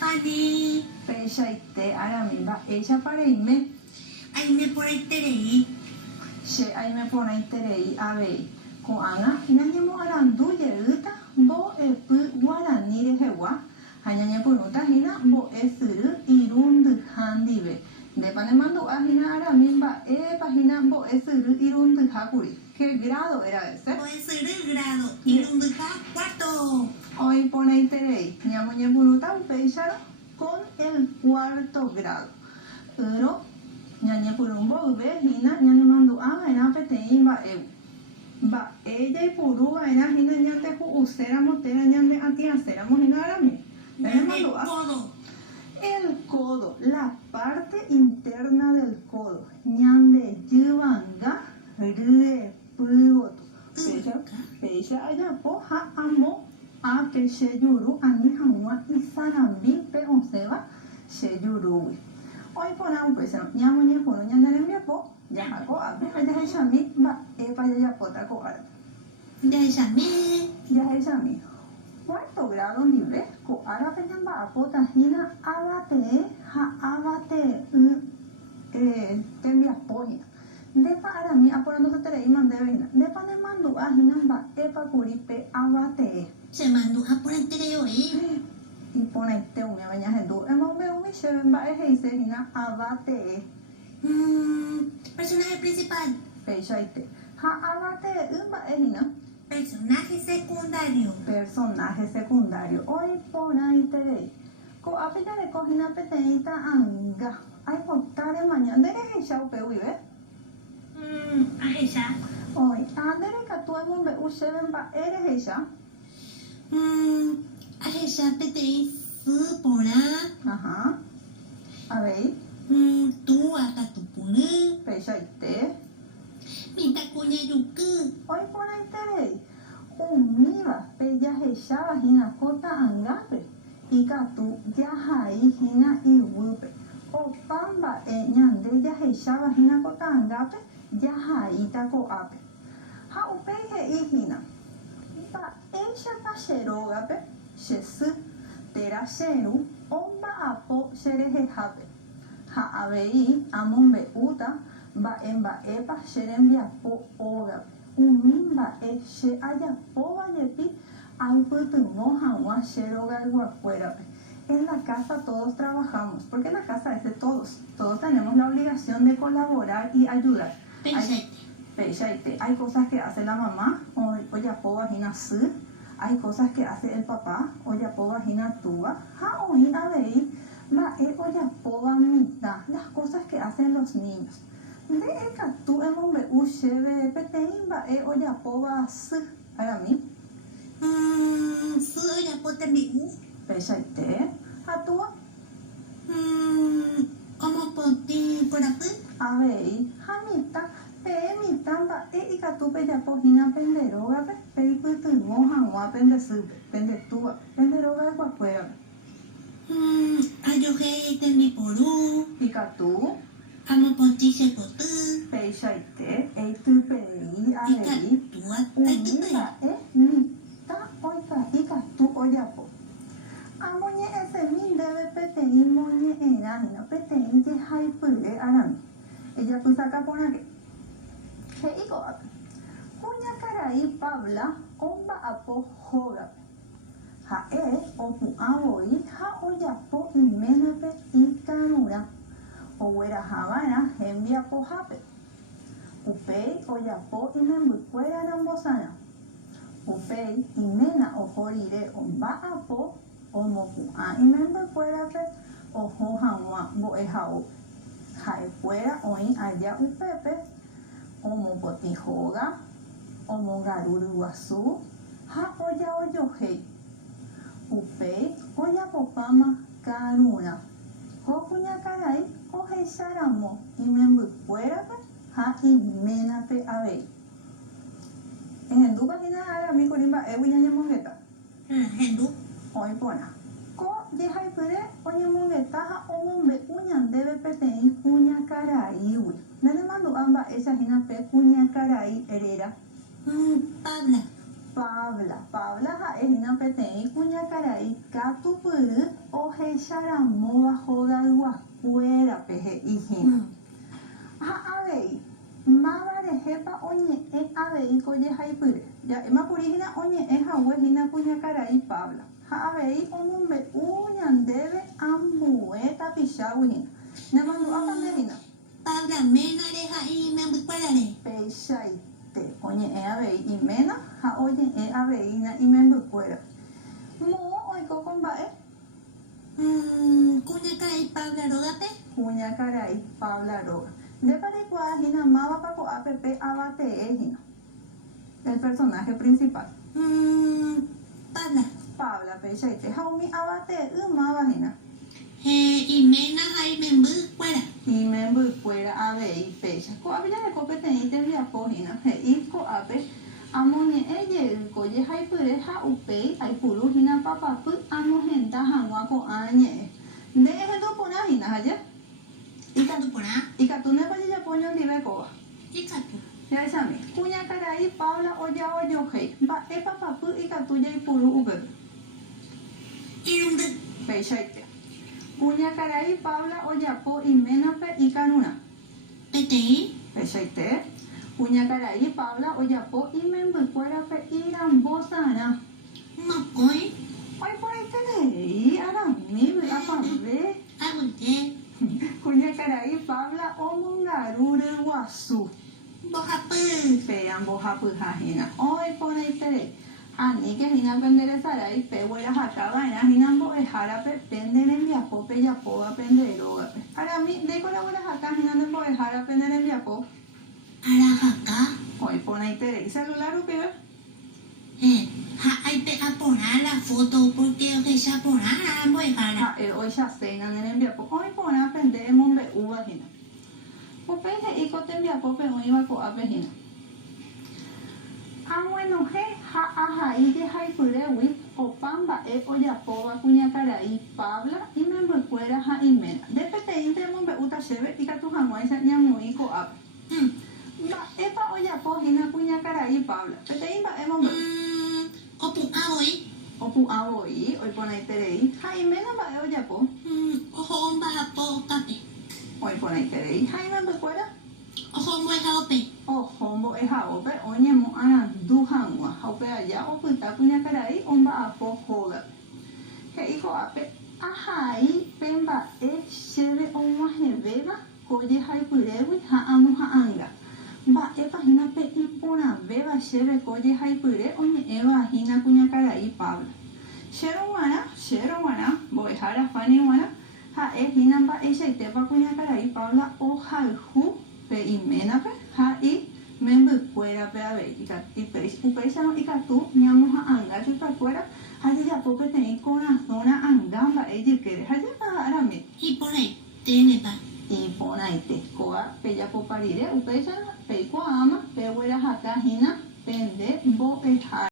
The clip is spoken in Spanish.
pane. Pechaite aramimba echa pareime. Aime por el terei. Che aime ponaiterei avei. Ko'ág̃a ñañemoarandu jeýta mbo'epy guarani rehegua ha ñañepyrũtahína mbo'esyry irundyha ndive. Ndépa nemandu'a hína arami mba'épahína mbo'esyry irundyhákuri. ¿Qué grado era ese? Puede ser el grado. Irundyha cuarto. Hoy ponaiterei ñamoñepyrũta upéicharõ con el cuarto grado. Yro ñañepyrũ mboyve hína ñanemandu'ava'erã peteĩ mba'évo. Mba'e jaipurúva'erã hína ñandehu'uséramo térã ñande ati'aséramo hína arami. Ñanemandu'a. Codo. El codo, la parte interna del codo. Ñandejyvanga ryepyvotu. Péicha ajapo ha amo ápe chejuru ani hag̃ua isarambi pe osẽva chejurúgui. Oiporã upéicharõ ñamoñepyrũ ñande rembiapo jaha ko'ápe ha jahechami mba'épa jajapóta ko'árape. Jahechami. Cuarto grado ndive ko'árape ñamba'apótahína avate'ẽ ha avate'y tembiapóhína. Ndépa arami aporandosete mandévehína. Ndépa nemandu'ahína mba'épakuri pe avate'ẽ. Se mandu'a por el terei. Iporãite uméva ñahendu emombe'úmi chéve mba'e he'isehína avate'ẽ. Personaje principal. Péichaite. Ha avate'y mba'ehína. Personaje secundario. Personaje secundario. Oiporãiterei. Ko'ápe jarekohína peteĩ ta'ãnga. Aipotáremaña. Nderehecha upéguive. Ahecha. Oi, nderekatu emombe'u chéve mba'e rehecha. Ahecha peteĩ sy porã. Aha. Avei. Túa katupyry. Péichaite. Mitãkuñajuky. Oiporãiterei. Umívape jahechavahína ko ta'ãngápe ikatu jahaihína yvýpe. Opa mba'e ñande jahechavahína ko ta'ãngápe jahaíta ko'ápe. Ha upéi he'íhína mba'éichapa che rógape chesy térã cherũ omba'apo cherehehápe. Ha avei amombe'úta mba'épa che rembiapo ógape. Umi mba'e che ajapóvajepi aipytyvõ hag̃ua che rogayguakuérape. En la casa todos trabajamos, porque en la casa es de todos. Todos tenemos la obligación de colaborar y ayudar. Péichaite. Hay cosas que hace la mamá, ojapóvahína sy. Hay cosas que hace el papá, ojapóvahína túva. Ha oĩ avei mba'e ojapóva mitã, las cosas que hacen los niños. Nde'ekatu emombe'u chéve peteĩ mba'e ojapóva sy arami. Sy ojapo tembi'u. Péichaite. Ha túva. Omopotĩ korapy. Avei ha mitã peẽ mitã mba'e ikatu pejapohína pende rógape pe ipytyvõ hag̃ua pende sýpe, pende túva, pende rogayguakuérape. Ajuhe tembiporu. Ikatu. Amopotĩ chepoty. Péichaite. Eitypei avei umi mba'e mitã ikatu ojapo. Amoñe'ẽsemi ndéve peteĩ moñe'ẽrãhína peteĩ jehaipyre arami. Ejapysaka porãke. He'i ko'ápe. Kuñakarai Pabla omba'apo hógape. Ha'e opu'ãvoi ha ojapo iménape ikarũrã. Oguerahava'erã hembiapohápe. Upéi ojapo imembykuéra rambosarã. Upéi iména oho rire omba'apo omopu'ã imembykuérape oho hag̃ua mbo'ehao. Ha'ekuéra oĩ aja upépe omopotĩ hóga, omongaru ryguasu ha ojaojohéi. Upéi ojapopáma karũrã. Ko kuñakarai ohecharamo imembykuérape ha iménape avei. Ehendúpahína aramíkuri mba'égui ñañemongeta. Hendu. Oiporã. Ko jehaipyre oñemongeta ha omombe'u ñandéve peteĩ kuñakaraigui. Nenemandu'a mba'échahína pe kuñakarai réra. Pabla. Pabla ha'e hína peteĩ kuñakarai katupyry ohecharamo hogayguakuérape he'íhina. Ha avei máva rehépa oñe'ẽ avei ko jehaipyre. Ja'émakurihína oñe'ẽhague hína kuñakarai Pabla. Ha avei omombe'u ñandéve ambue tapicháguihína. Nemandu'ápantehína. Pabla ménare ha'e imembykuérare. Péichaite oñe'ẽ avei iména ha oñe'ẽ aveína imembykuéra. Moõ oiko ko mba'e. Kuñakarai Pabla rógape. Kuñakarai Pabla róga. Ndépa reikuaahína mávapa ko'ápe pe avate'ehína. El personaje principal. Pabla péichaite. Ha umi avate'y mávahína. Iména ha imembykuéra. Imembykuéra avei péicha. Ko'ápe jareko peteĩ tembiapohína. He'i ko'ápe amoñe'ẽjeýko jehaipyre ha upéi aipuruhína papapy amohenda hag̃ua ko'ã ñe'ẽ. Nde'ehenduporãhína haje. Ikatu népa jejapo ñondivekóva. Ikatu. Jaichámi. Kuñakarai Pabla ojaojohéi. Mba'e papapy ikatu jaipuru upépe. Irundy. Péichaite. Kuñakarai Pabla ojapo iménape ikarũrã. Peteĩ. Péichaite. Kuñakarai Pabla ojapo imembykuérape irambosarã. Mokõi. Oiporãiterei aramívy apave. Aguyje. Kuñakarai Pabla omongaru ryguasu. Mbohapy. Pe ambohapyhahína. Oiporãiterei. Aníke hína penderesarai pe guerahakava'erã hína mbo'ehárape pe nderembiapópe japóvape nderógape. Arami ndéikoraguyahaka hína ndembo'ehárape nderembiapo. Arahaka. Oiporãiterei. Celular rupive. Ha'épe aporã la foto porque ohechaporã ambo'ehára. Ha'e oichaséina nderembiapo. Oiporã pe nde emombe'úvahína. Upéi he'íko tembiapópe oĩva ko'ápe hína. Aguenohẽ ha ahai jehaipyregui opa mba'e ojapóva kuñakarai Pabla imembykuéra ha iména. Nde peteĩ temombe'úta chéve ikatu hag̃uáicha ñamoĩ ko'ápe. Mba'épa ojapohína kuñakarai Pabla. Peteĩ mba'e mombe'u. Opu'ãvoi. Opu'ãvoi oiporãiterei. Ha iména mba'e ojapo. Oho ombahapó okápe. Oiporãiterei. Ha imembykuéra. Oho ombo'ehaópe. Oho mbo'ehaópe oñemo'ãrandu hag̃ua. Ha upe aja opyta kuñakarai omba'apo hógape. He'i ko'ápe ahai pe mba'e chéve og̃uahẽvéva ko jehaipyrégui ha amoha'ãnga. Mba'épahína pe iporãvéva chéve ko jehaipyre oñe'ẽvahína kuñakarai Pabla. Cherog̃uarã mbo'ehára Fanny g̃uarã ha'ehína mba'eichaitépa kuñakarai Pabla ohayhu pe iménape ha imembykuérape avei. Upéicharõ ikatu ñamoha'ãnga chupekuéra ha jejapo peteĩ corazón ra'ãnga mba'e jykére. Hajépa ha'arami. Iporãiténepa. Iporãite. Kóva pejapopa rire upéicharõ peikuaáma peguerahakahína pende mbo'ehára.